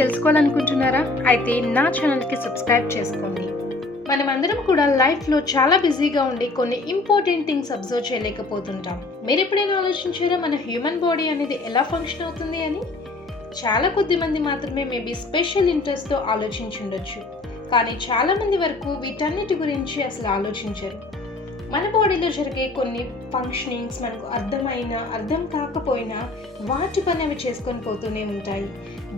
తెలుసుకోవాలనుకుంటున్నారా? అయితే నా ఛానల్కి సబ్స్క్రైబ్ చేసుకోండి. మనమందరం కూడా లైఫ్లో చాలా బిజీగా ఉండి కొన్ని ఇంపార్టెంట్ థింగ్స్ అబ్జర్వ్ చేయలేకపోతుంటాం. మీరు ఎప్పుడైనా ఆలోచించారా మన హ్యూమన్ బాడీ అనేది ఎలా ఫంక్షన్ అవుతుంది అని? చాలా కొద్ది మంది మాత్రమే మేబీ స్పెషల్ ఇంట్రెస్ట్తో ఆలోచించుండొచ్చు, కానీ చాలామంది వరకు వీటన్నిటి గురించి అసలు ఆలోచించరు. మన బాడీలో జరిగే కొన్ని ఫంక్షనింగ్స్ మనకు అర్థం కాకపోయినా వాటి పని అవి చేసుకొని పోతూనే ఉంటాయి.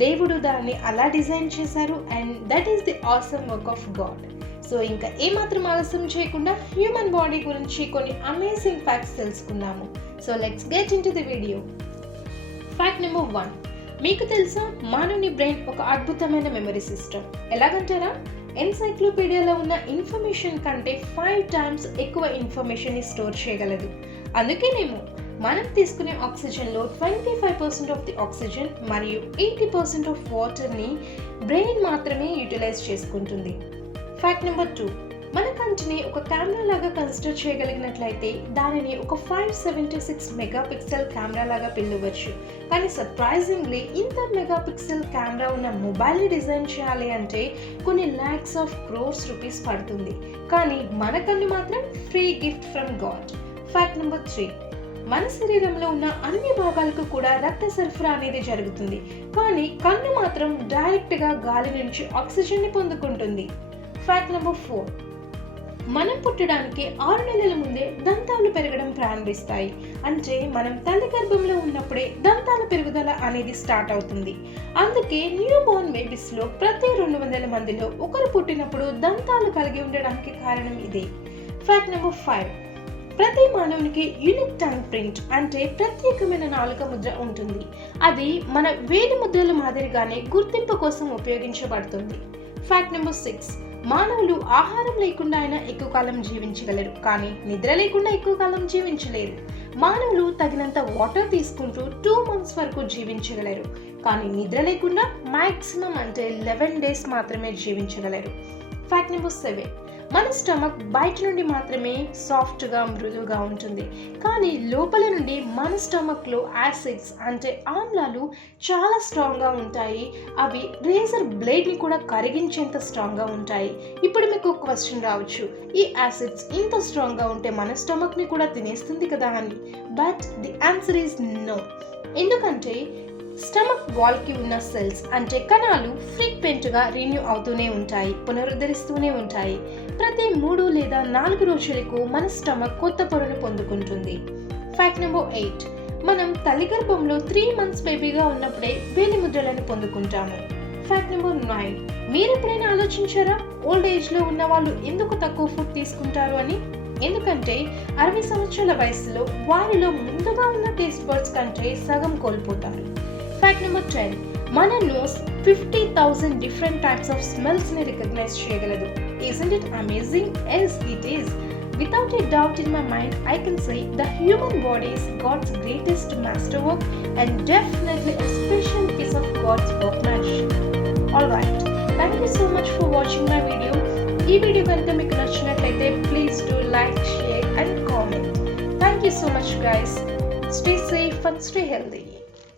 దేవుడు దాన్ని అలా డిజైన్ చేశారు, and that is the awesome work of God. So ఇంకా ఏమాత్రం ఆలస్యం చేయకుండా హ్యూమన్ బాడీ గురించి కొన్ని అమేజింగ్ ఫ్యాక్ట్స్ తెలుసుకుందాము. So let's get in to the video. Fact number 1. మీకు తెలుసా, మానవుని బ్రెయిన్ ఒక అద్భుతమైన మెమరీ సిస్టమ్. ఎలాగంటారా? ఎన్సైక్లోపీడియాలో ఉన్న ఇన్ఫర్మేషన్ కంటే 5 times ఎక్కువ ఇన్ఫర్మేషన్ని స్టోర్ చేయగలదు. అందుకేనేమో మనం తీసుకునే ఆక్సిజన్లో 25% ఆఫ్ ది ఆక్సిజన్ మరియు 80% ఆఫ్ వాటర్ని బ్రెయిన్ మాత్రమే యూటిలైజ్ చేసుకుంటుంది. Fact number 2. మన కంటిని ఒక కెమెరా లాగా కన్సిడర్ చేయగలిగినట్లయితే దానిని ఒక 576 మెగాపిక్సెల్ కెమెరా లాగా పిలవచ్చు. కానీ సర్ప్రైజింగ్లీ ఇంత మెగాపిక్సెల్ కెమెరా ఉన్న మొబైల్ని డిజైన్ చేయాలి అంటే కొన్ని lakhs of crores రూపీస్ పడుతుంది. కానీ మన కన్ను మాత్రం free gift from God. Fact number 3. మన శరీరంలో ఉన్న అన్ని భాగాలకు కూడా రక్త సరఫరా అనేది జరుగుతుంది, కానీ కన్ను మాత్రం డైరెక్ట్గా గాలి నుంచి ఆక్సిజన్ని పొందుకుంటుంది. Fact number 4. మనం పుట్టడానికి 6 నెలల ముందే దంతాలు పెరగడం ప్రారంభిస్తాయి. అంటే మనం తల్లి గర్భంలో ఉన్నప్పుడే దంతాల పెరుగుదల అనేది స్టార్ట్ అవుతుంది. అందుకే న్యూ బోర్న్ బేబీస్లో ప్రతి 200 మందిలో ఒకరు పుట్టినప్పుడు దంతాలు కలిగి ఉండడానికి కారణం ఇదే. Fact number 5. ప్రతి మానవునికి యూనిక్ టంగ్ ప్రింట్ అంటే ప్రత్యేకమైన నాలుక ముద్ర ఉంటుంది. అది మన వేలి ముద్రల మాదిరిగానే గుర్తింపు కోసం ఉపయోగించబడుతుంది. Fact number 6. మానవులు ఆహారం లేకుండా అయినా ఎక్కువ కాలం జీవించగలరు, కానీ నిద్ర లేకుండా ఎక్కువ కాలం జీవించలేరు. మానవులు తగినంత వాటర్ తీసుకుంటూ 2 months వరకు జీవించగలరు, కానీ నిద్ర లేకుండా మాక్సిమం అంటే 11 days మాత్రమే జీవించగలరు. Fact number 7. మన స్టమక్ బయట నుండి మాత్రమే సాఫ్ట్గా మృదువుగా ఉంటుంది, కానీ లోపల నుండి మన స్టమక్లో యాసిడ్స్ అంటే ఆమ్లాలు చాలా స్ట్రాంగ్గా ఉంటాయి. అవి రేజర్ బ్లేడ్ని కూడా కరిగించేంత స్ట్రాంగ్గా ఉంటాయి. ఇప్పుడు మీకు ఒక క్వశ్చన్ రావచ్చు, ఈ యాసిడ్స్ ఇంత స్ట్రాంగ్గా ఉంటే మన స్టమక్ని కూడా తినేస్తుంది కదా అని. But the answer is no. ఎందుకంటే స్టమక్ వాల్కి ఉన్న సెల్స్ అంటే కణాలు ఫ్రీక్వెంట్గా రిన్యూ అవుతూనే ఉంటాయి, పునరుద్ధరిస్తూనే ఉంటాయి. ప్రతి 3 లేదా 4 రోజులకు మన స్టమక్ కొత్త పొరను పొందుకుంటుంది. Fact number 8. మనం తల్లి గర్భంలో 3 months బేబీగా ఉన్నప్పుడే వేలి ముద్రలను పొందుకుంటాము. Fact number 9. మీరు ఎప్పుడైనా ఆలోచించారా ఓల్డ్ ఏజ్లో ఉన్న వాళ్ళు ఎందుకు తక్కువ ఫుడ్ తీసుకుంటారు అని? ఎందుకంటే 60 సంవత్సరాల వయసులో వారిలో ముందుగా ఉన్న టేస్ట్ బర్డ్స్ కంటే సగం కోల్పోతారు. Fact number 10. మన నోస్ 50,000 డిఫరెంట్ టైప్స్ ఆఫ్ స్మెల్స్ని రికగ్నైజ్ చేయగలదు. Isn't it amazing? Yes, it is. Without a doubt in my mind, I can say the human body is God's greatest masterwork and definitely a special piece of God's workmanship. Alright, thank you so much for watching my video. ఈ video కనుక మీకు నచ్చినట్లయితే please do like, share and comment. Thank you so much guys. Stay safe and stay healthy.